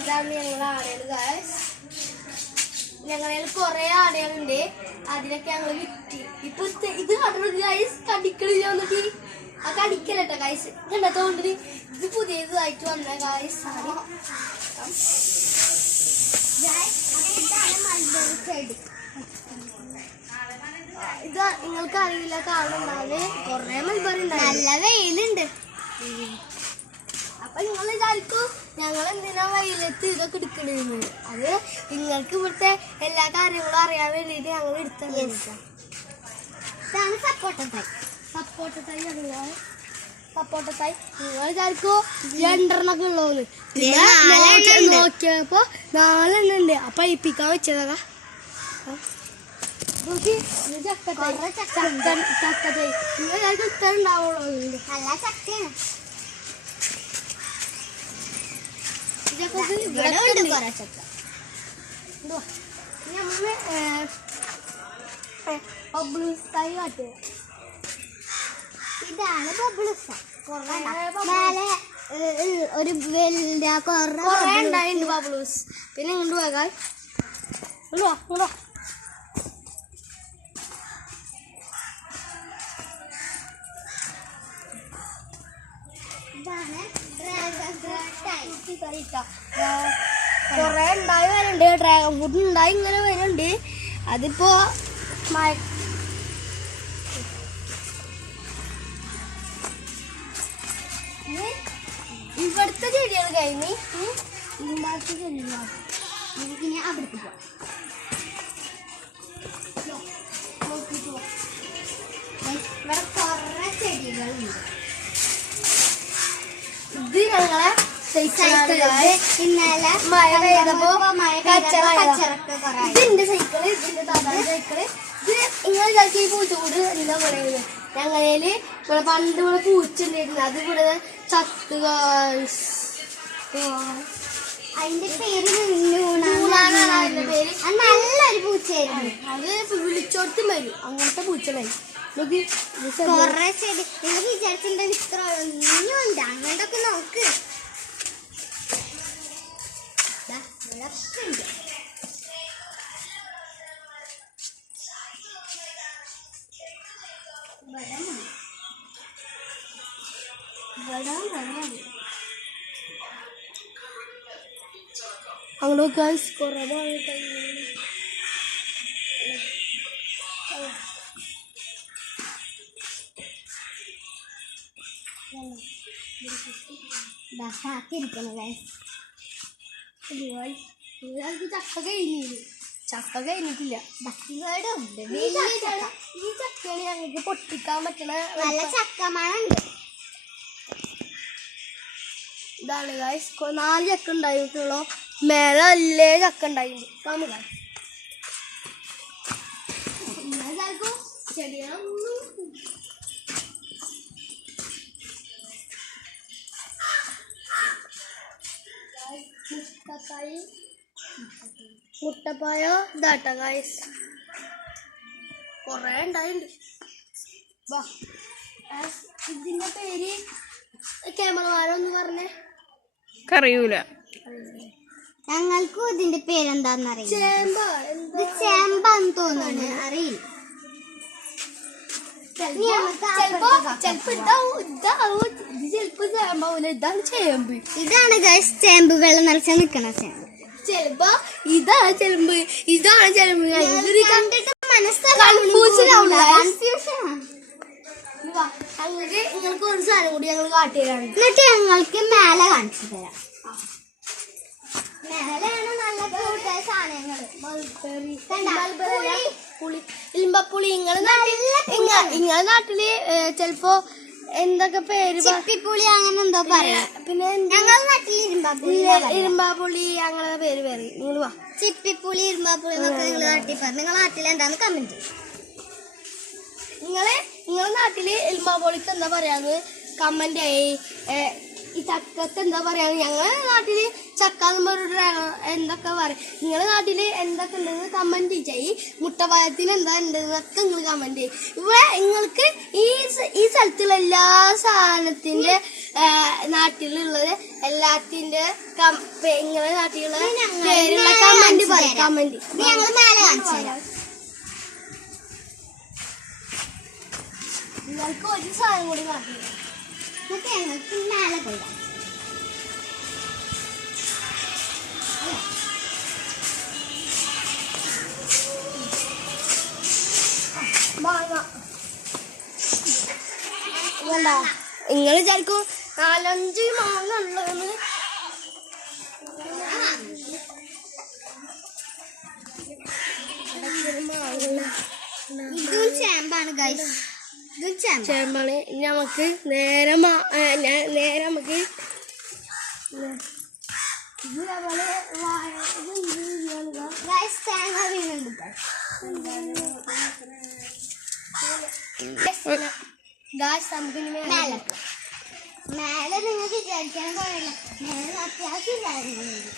ഇതാണ് ഞങ്ങളുടെ ആനകൾ ഗായ്സ്. ഞങ്ങളിൽ കുറെ ആനകളുണ്ട്. അതിനൊക്കെ ഞങ്ങൾ വിറ്റ്. ഇപ്പൊ ഇത് കണ്ടത് ഗായ്സ് കടിക്കണില്ല വന്നിട്ട്. ആ കടിക്കലട്ടോ ഗായ്സ്. കണ്ടത്തോണ്ട് ഇത് പുതിയതായിട്ട് വന്ന ഗായ്സ് ആണ്. ഇത് നിങ്ങൾക്ക് അറിയില്ല കാണുന്നാല് കൊറേ മൽബറി നല്ല വെയിലുണ്ട്. അപ്പൊ നിങ്ങൾ വിചാരിക്കും ഞങ്ങൾ എന്തിനാ വെയിലത്ത് ഇതൊക്കെ എടുക്കണെന്ന്. അത് നിങ്ങൾക്ക് ഇവിടുത്തെ എല്ലാ കാര്യങ്ങളും അറിയാൻ വേണ്ടിട്ട് ഞങ്ങൾ എടുത്തതാണ്. ഇതാണ് സപ്പോട്ടത്തായി. സപ്പോട്ടത്തായി സപ്പോട്ടത്തായി നിങ്ങൾ വിചാരിക്കോ 2 എണ്ണൊക്കെ ഉള്ളൂന്ന്. നോക്കിയപ്പോ 4 എണ്ണം ഉണ്ട്. അപ്പൊ ഇപ്പിക്കാൻ വെച്ചതാ. ചക്കത്തായി നിങ്ങൾ ഇത്ര ഉണ്ടാവുള്ളൂ. നല്ല ചക്കയാണ്. ഇതാണ് ബബ്ലൂസ്. ഒരു കൊറേ ഉണ്ടായിട്ടുണ്ട് ബബ്ലൂസ്. പിന്നെ ഇങ്ങോട്ട് പോകാൻ കൊറേ ഉണ്ടായി വരുന്നുണ്ട്. ഡ്രാഗൺ ഫ്രൂട്ട് ഉണ്ടായി ഇങ്ങനെ വരുന്നുണ്ട്. അതിപ്പോ ഇവിടുത്തെ ചെടികൾ കഴിഞ്ഞ് ഇവിടുത്തെ ചെടികളാണ്. നമുക്കിനി അവിടുത്തെ പോവാം. ഇവിടെ കൊറേ ചെടികളുണ്ട്. ഇത് ഞങ്ങളെ ഇന്നലെ മഴ പെയ്തപ്പോ ഇതിന്റെ സൈക്കിള്, ഇതിന്റെ താത്താന്റെ സൈക്കിള്. ഇത് ഇങ്ങനെ ചിലക്ക് ഈ പൂച്ചകൂട് എന്താ പറയുന്നത്. ഞങ്ങളേല് ഇവിടെ പണ്ട് ഇവിടെ പൂച്ച ഉണ്ടായിരുന്നു. അത് ഇവിടെ ചത്ത്. അതിന്റെ പേര് അതിന്റെ പേര് നല്ലൊരു പൂച്ചയായിരുന്നു. അത് വിളിച്ചോടത്തും വരും. അങ്ങനത്തെ പൂച്ചകളായി. കൊറേ ചെടി നിങ്ങൾ വിചാരിച്ചിട്ടുണ്ട് ഇത്ര ഒന്നുണ്ട്. അങ്ങോട്ടൊക്കെ നോക്ക്. അങ്ങോട്ട് ഗൈസ് കുറേ ചക്ക കഴിഞ്ഞില്ല. ചക്ക കഴിഞ്ഞിട്ടില്ല. ഈ ചക്കയാണ് ഞങ്ങൾക്ക് പൊട്ടിക്കാൻ പറ്റണ നല്ല ചക്കമണുണ്ട്. ഇതാണ് ഗൈസ് 4 ചക്ക ഉണ്ടായിട്ടുള്ളൂ. മേലെ നല്ല ചക്ക ഉണ്ടായിരുന്നു. കാണുക ചെടികളൊന്നും മുട്ടപ്പായ ഇതാട്ട ഗൈസ്. കൊറേ ഉണ്ടായിട്ടുണ്ട്. ഇതിന്റെ പേര് ക്യാമറമാരൊന്ന് പറഞ്ഞേ. അറിയൂല. ഞങ്ങൾക്കും ഇതിന്റെ പേരെന്താന്നറിയില്ല. ചേമ്പാന്ന് തോന്നുന്നു. അറിയില്ല. ഇതാണ് ഗൈസ് ചേമ്പ്. വെള്ളം നിറച്ച നിക്കണ ചേമ്പ്. ചെലപ്പോ ഇതാണ് ചെലമ്പ്. ഇതാണ് ചെലമ്പ്. കണ്ടിട്ട് നിങ്ങൾക്ക് ഒരു സാധനം കൂടി ഞങ്ങൾ കാട്ടിത്തരാണ്. എന്നിട്ട് ഞങ്ങൾക്ക് മേലെ കാണിച്ചു തരാം. മേലെയാണ് നല്ല സാധനങ്ങള്. ഇലിമ്പപ്പുളി. നിങ്ങളെ നാട്ടില് ചെലപ്പോ എന്തൊക്കെ പേര് ചിപ്പിപ്പുളി അങ്ങനെ എന്തോ പറയാ. പിന്നെ ഞങ്ങളുടെ നാട്ടിൽ ഇരുമ്പാപ്പുളി അങ്ങനെ പേര് പറയും. നിങ്ങൾ വാ. ചിപ്പിപ്പുളി ഇരുമ്പാപ്പുളി എന്നൊക്കെ നിങ്ങൾ നാട്ടിൽ പറയും. നിങ്ങളുടെ നാട്ടിൽ എന്താന്ന് കമന്റ്. നിങ്ങളെ നാട്ടില് ഇരുമ്പാപ്പുളിക്ക് എന്താ പറയാന്ന് കമന്റ് ആയി ഈ ചക്കക്ക് എന്താ പറയാ, ഞങ്ങളുടെ നാട്ടില് ചക്ക എന്തൊക്കെ പറയാം, നിങ്ങളുടെ നാട്ടില് എന്തൊക്കെ ഉണ്ടെന്ന് കമന്റ് ചെയ്യാം. ഈ മുട്ടപ്പായത്തിന് എന്താ ഉണ്ടെന്നൊക്കെ നിങ്ങൾ കമന്റ് ചെയ്യും. ഇവിടെ നിങ്ങൾക്ക് ഈ സ്ഥലത്തുള്ള എല്ലാ സാധനത്തിന്റെ നാട്ടിലുള്ളത് എല്ലാത്തിന്റെ നിങ്ങളുടെ നാട്ടിലുള്ള പേരുള്ള കമന്റ് പറയും. കമന്റ് ഞങ്ങൾ മേലെ കാണിച്ചു തരാം. നിങ്ങൾക്ക് ഒരു സാധനം കൂടി കാണില്ല, ഞങ്ങൾക്ക് മേലെ കൊള്ളാം. നിങ്ങൾ വിചാരിക്കും 4-5 മാങ്ങ ഉള്ളതെന്ന്. ഇതും ചേമ്പാണ് ഗൈസ്, ഇതും ചേമ്പാണ്. ഇനി നമുക്ക് നേരെ നമുക്ക് തേങ്ങ വീണുണ്ട്. നമുക്ക് മേലെ നിങ്ങൾക്ക് വിചാരിക്കാൻ പോയില്ല, മേലെ അത്യാവശ്യം കാര്യങ്ങളുണ്ട്.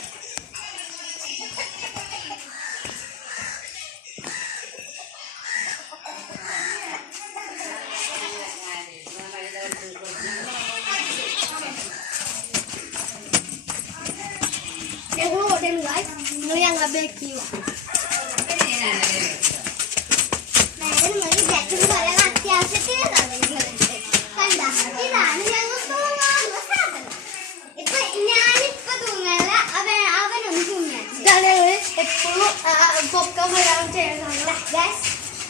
നിങ്ങൾ ഞങ്ങൾ ബേക്ക് ചെയ്യുക. അത്യാവശ്യത്തിന് ഇതാണ് ഞങ്ങൾക്ക് ഇപ്പൊ ഞാനിപ്പോ തൂങ്ങല്ല, അവനൊന്നും തൂങ്ങ. ഇതാണ് ഞങ്ങള് എപ്പോഴും പൊക്കം വരാൻ ചെയ്യുന്നത്.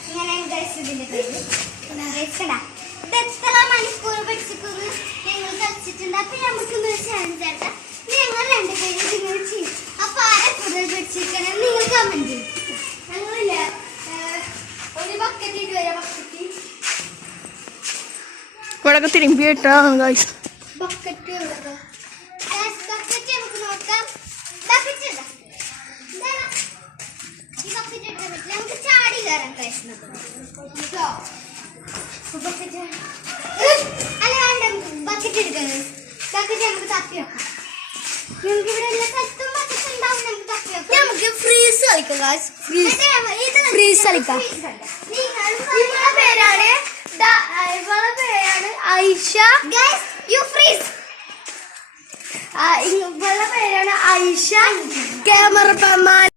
ഇങ്ങനെ ഇതിന്റെ പേര് ഇത് എത്ര മണിക്കൂർ പഠിച്ചിട്ടൊന്ന് ഞങ്ങൾ കളിച്ചിട്ടുണ്ട്. അപ്പൊ നമുക്ക് ചേട്ടാ ഞങ്ങൾ 2 പേര് നിങ്ങൾ ചെയ്യും. അപ്പൊ ആരെ കൂടുതൽ പഠിച്ചിരിക്കണം നിങ്ങൾ കമന്റ് ചെയ്യും. ഞങ്ങളില്ല ഒരു ബക്കറ്റ് ഇട്ട് വരാം. ഇവിടെ തിരുമ്പി ഇട്ടാ ബക്കറ്റ് നമുക്ക് നോക്കാം. നമുക്ക് ചാടി കയറാൻ കഴിയുന്നത് അല്ല വേണ്ട, ബക്കറ്റ് എടുക്കുന്നത്. ബക്കറ്റ് നമുക്ക് തപ്പി വെക്കാം. ഞങ്ങൾക്ക് ഇവിടെ എല്ലാ സ്ഥലത്തും ബക്കറ്റ് ഉണ്ടാവും. നമുക്ക് തപ്പി വെക്കാം. നമുക്ക് ഫ്രീസ് കളിക്കാം. ഫ്രീസ് കളിക്കാം. ഇവളുടെ പേരാണ് ഐഷ. ഇവളുടെ പേരാണ് ഐഷ. ക്യാമറമാൻ